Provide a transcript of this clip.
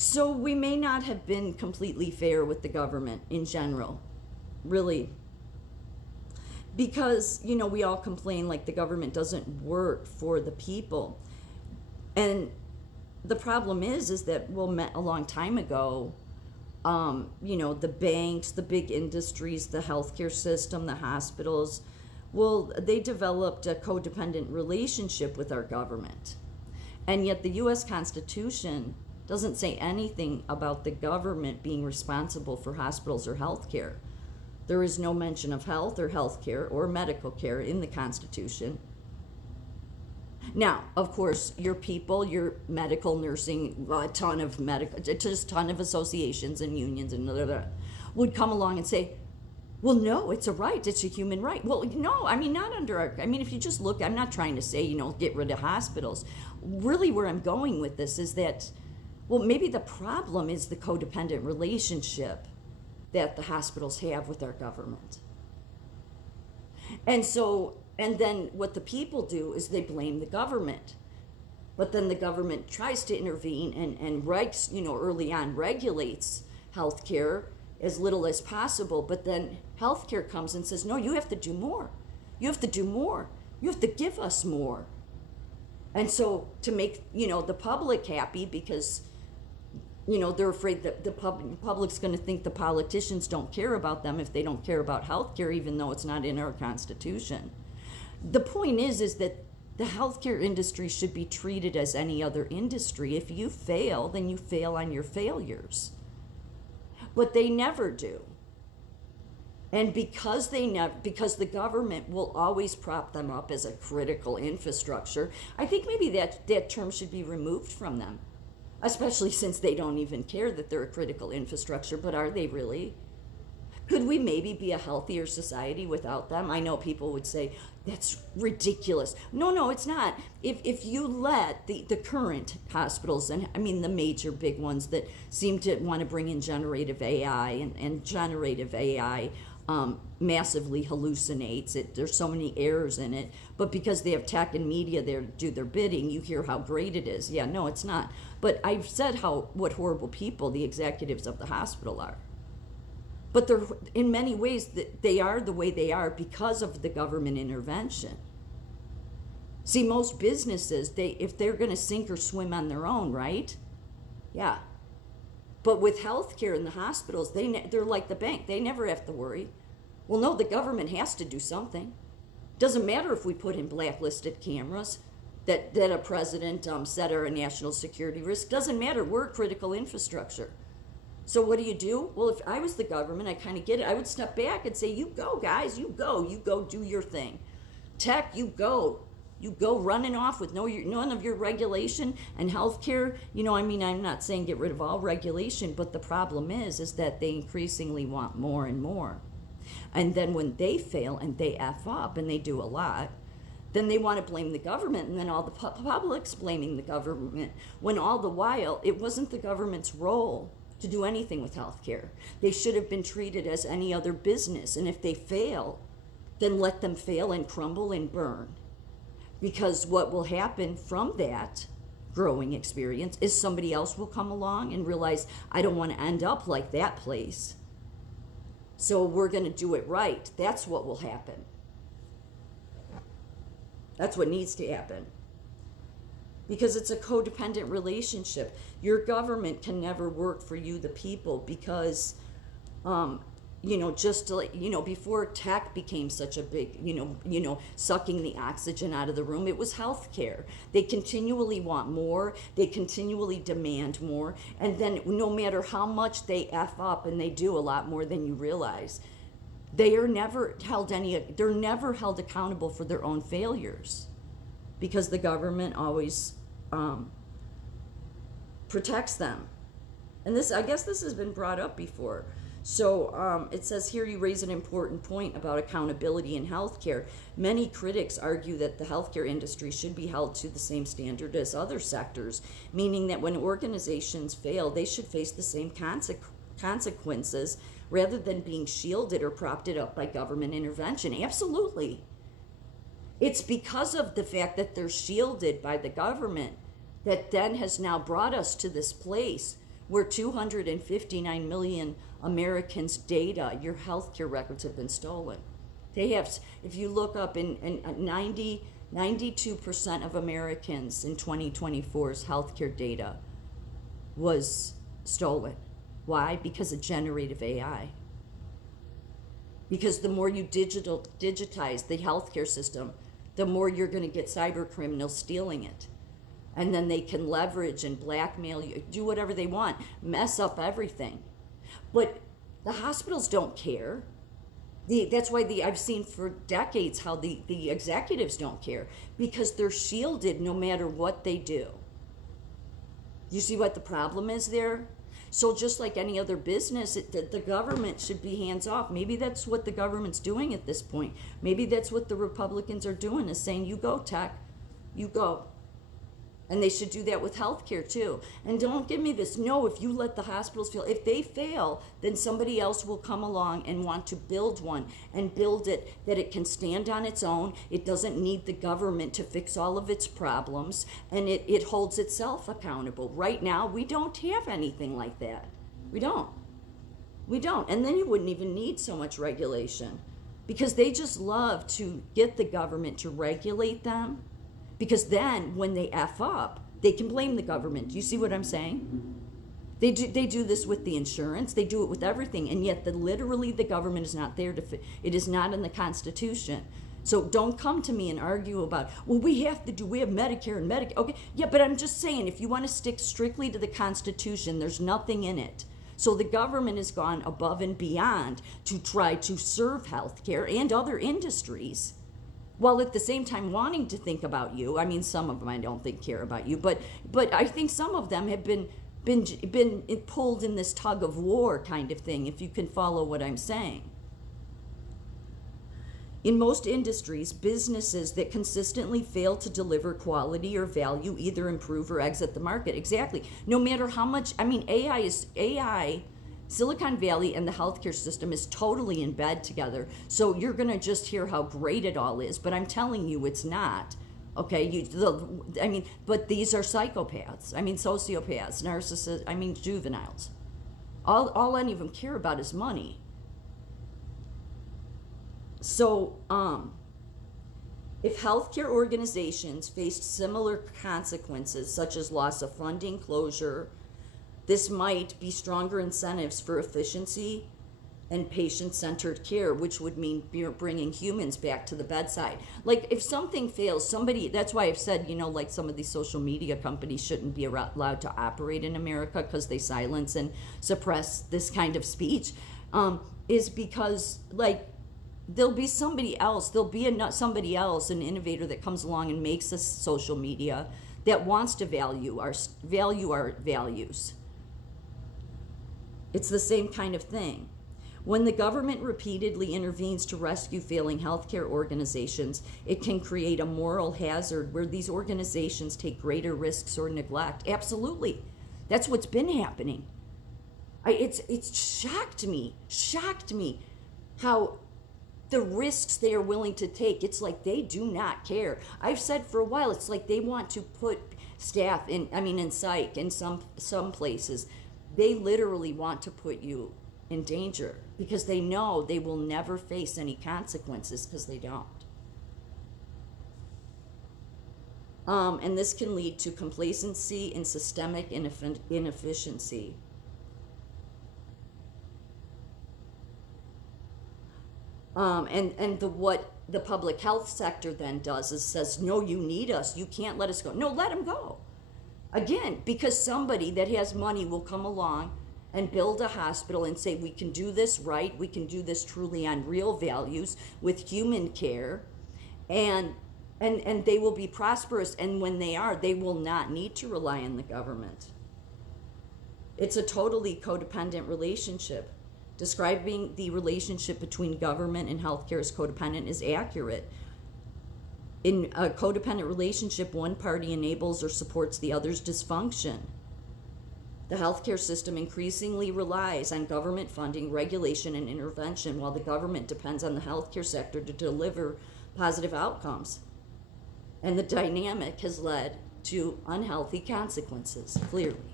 So we may not have been completely fair with the government in general, really. Because, we all complain like the government doesn't work for the people. And the problem is that, met a long time ago, the banks, the big industries, the healthcare system, the hospitals, they developed a codependent relationship with our government. And yet the U.S. Constitution doesn't say anything about the government being responsible for hospitals or healthcare. There is no mention of health or healthcare or medical care in the Constitution. Now, of course, your people, your medical, nursing, a ton of associations and unions and would come along and say, well, no, it's a right. It's a human right. Well, no, not under our, if you just look, I'm not trying to say, get rid of hospitals. Really where I'm going with this is that, maybe the problem is the codependent relationship that the hospitals have with our government. And then what the people do is they blame the government. But then the government tries to intervene and early on regulates healthcare as little as possible. But then healthcare comes and says, no, you have to do more. You have to do more. You have to give us more. And so to make, the public happy, because, they're afraid that the public's going to think the politicians don't care about them if they don't care about healthcare, even though it's not in our Constitution. The point is that the healthcare industry should be treated as any other industry. If you fail, then you fail on your failures. But they never do. And because the government will always prop them up as a critical infrastructure, I think maybe that term should be removed from them, especially since they don't even care that they're a critical infrastructure. But are they really? Could we maybe be a healthier society without them? I know people would say, that's ridiculous. No, it's not. If you let the current hospitals, and the major big ones that seem to want to bring in generative AI, and generative AI massively hallucinates it. There's so many errors in it. But because they have tech and media there to do their bidding, you hear how great it is. Yeah, no, it's not. But I've said what horrible people the executives of the hospital are. But they're, in many ways, they are the way they are because of the government intervention. See, most businesses, if they're going to sink or swim on their own, right? Yeah. But with healthcare in the hospitals, they're like the bank. They never have to worry. Well, no, the government has to do something. Doesn't matter if we put in blacklisted cameras that a president said are a national security risk. Doesn't matter. We're a critical infrastructure. So what do? Well, if I was the government, I kind of get it. I would step back and say, you go, guys, you go do your thing. Tech, you go running off with none of your regulation. And healthcare, I'm not saying get rid of all regulation, but the problem is that they increasingly want more and more. And then when they fail and they F up, and they do a lot, then they want to blame the government, and then all the public's blaming the government, when all the while it wasn't the government's role to do anything with healthcare. They should have been treated as any other business, and if they fail, then let them fail and crumble and burn. Because what will happen from that growing experience is somebody else will come along and realize, I don't want to end up like that place, so we're going to do it right. That's what will happen. That's what needs to happen. Because it's a codependent relationship. Your government can never work for you, the people, because, just to, before tech became such a big, sucking the oxygen out of the room, it was healthcare. They continually want more. They continually demand more. And then no matter how much they F up, and they do a lot more than you realize, they're never held accountable for their own failures, because the government always protects them. And I guess this has been brought up before. So it says here, you raise an important point about accountability in healthcare. Many critics argue that the healthcare industry should be held to the same standard as other sectors, meaning that when organizations fail, they should face the same consequences rather than being shielded or propped up by government intervention. Absolutely. It's because of the fact that they're shielded by the government that then has now brought us to this place where 259 million Americans' data, your healthcare records have been stolen. They have, if you look up in 92% of Americans in 2024's healthcare data was stolen. Why? Because of generative AI. Because the more you digitize the healthcare system, the more you're going to get cyber criminals stealing it. And then they can leverage and blackmail you, do whatever they want, mess up everything. But the hospitals don't care. That's why I've seen for decades how the executives don't care, because they're shielded no matter what they do. You see what the problem is there? So just like any other business, the government should be hands off. Maybe that's what the government's doing at this point. Maybe that's what the Republicans are doing, is saying, you go, tech, you go. And they should do that with healthcare too. And don't give me this, no, if you let the hospitals fail, if they fail, then somebody else will come along and want to build one and build it that it can stand on its own. It doesn't need the government to fix all of its problems, and it holds itself accountable. Right now, we don't have anything like that. We don't. And then you wouldn't even need so much regulation, because they just love to get the government to regulate them. Because then, when they F up, they can blame the government. You see what I'm saying? They do this with the insurance. They do it with everything. And yet, literally, the government is not there to fit. It is not in the Constitution. So don't come to me and argue about, well, we have Medicare and Medicaid. Okay, yeah, but I'm just saying, if you want to stick strictly to the Constitution, there's nothing in it. So the government has gone above and beyond to try to serve healthcare and other industries, while at the same time wanting to think about you. I mean, some of them I don't think care about you, but I think some of them have been pulled in this tug of war kind of thing, if you can follow what I'm saying. In most industries, businesses that consistently fail to deliver quality or value either improve or exit the market. Exactly. No matter how much, I mean, AI, Silicon Valley and the healthcare system is totally in bed together. So you're going to just hear how great it all is, but I'm telling you it's not. Okay, but these are psychopaths. I mean, sociopaths, narcissists, I mean, juveniles. All any of them care about is money. So, if healthcare organizations faced similar consequences, such as loss of funding, closure, this might be stronger incentives for efficiency and patient-centered care, which would mean bringing humans back to the bedside. Like, if something fails, that's why I've said, like some of these social media companies shouldn't be allowed to operate in America, because they silence and suppress this kind of speech, is because, like, there'll be somebody else, an innovator that comes along and makes this social media that wants to value our values. It's the same kind of thing. When the government repeatedly intervenes to rescue failing healthcare organizations, it can create a moral hazard where these organizations take greater risks or neglect. Absolutely. That's what's been happening. It's shocked me how the risks they are willing to take. It's like they do not care. I've said for a while, it's like they want to put staff in psych in some places. They literally want to put you in danger because they know they will never face any consequences, because they don't. And this can lead to complacency and systemic inefficiency. What the public health sector then does is says, no, you need us. You can't let us go. No, let them go. Again, because somebody that has money will come along and build a hospital and say, we can do this right. We can do this truly on real values with human care. And they will be prosperous. And when they are, they will not need to rely on the government. It's a totally codependent relationship. Describing the relationship between government and healthcare as codependent is accurate. In a codependent relationship, one party enables or supports the other's dysfunction. The healthcare system increasingly relies on government funding, regulation, and intervention, while the government depends on the healthcare sector to deliver positive outcomes. And the dynamic has led to unhealthy consequences, clearly.